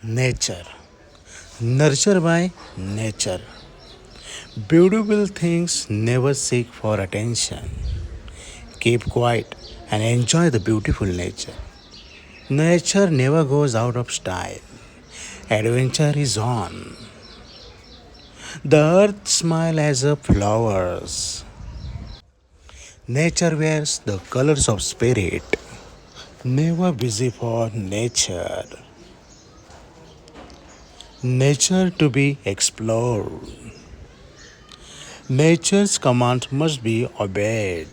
Nature. Nurture by nature. Beautiful things never seek for attention. Keep quiet and enjoy the beautiful nature. Nature never goes out of style. Adventure is on. The earth smiles as a flowers. Nature wears the colors of spirit. Never busy for nature. Nature to be explored. Nature's commands must be obeyed.